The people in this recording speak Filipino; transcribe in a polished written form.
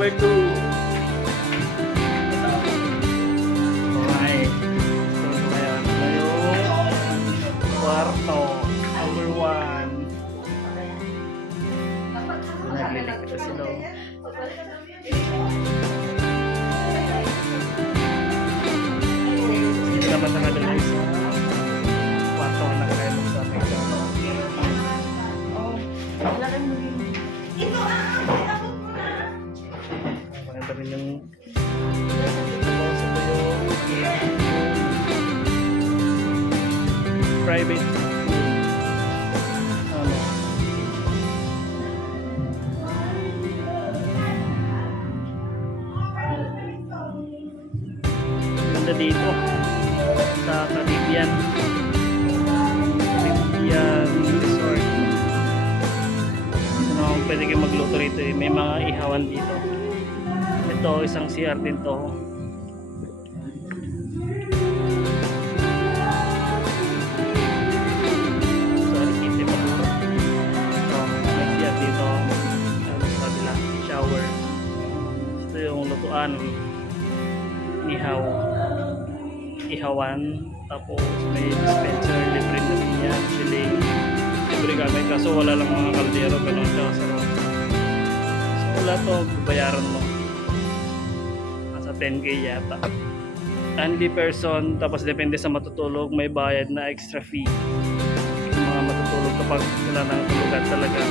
number 2. Okay. So, ayan na yung kwarto. Number 1. Nagliligtas sila. Hindi naman nakadala sa kwarto na kaya mo sa ating maganda rin yung private ano ganda dito sa Caribbean Resort. Ano ang pwede kayo magluto rito eh. May mga ihawan dito. Ito isang CR din to. Sorry, hindi pa puro. May CR dito. Sa kabila, shower. Ito yung lutuan. Ihawan. Tapos may dispenser, libre na din yan, chilling. Libre gamit kaso wala lang mga kaldero, ganun siya. So wala to, bayaran mo. Nasa 10k yata. Only person, tapos depende sa matutulog, may bayad na extra fee. Yung mga matutulog kapag wala nang tulugan talaga.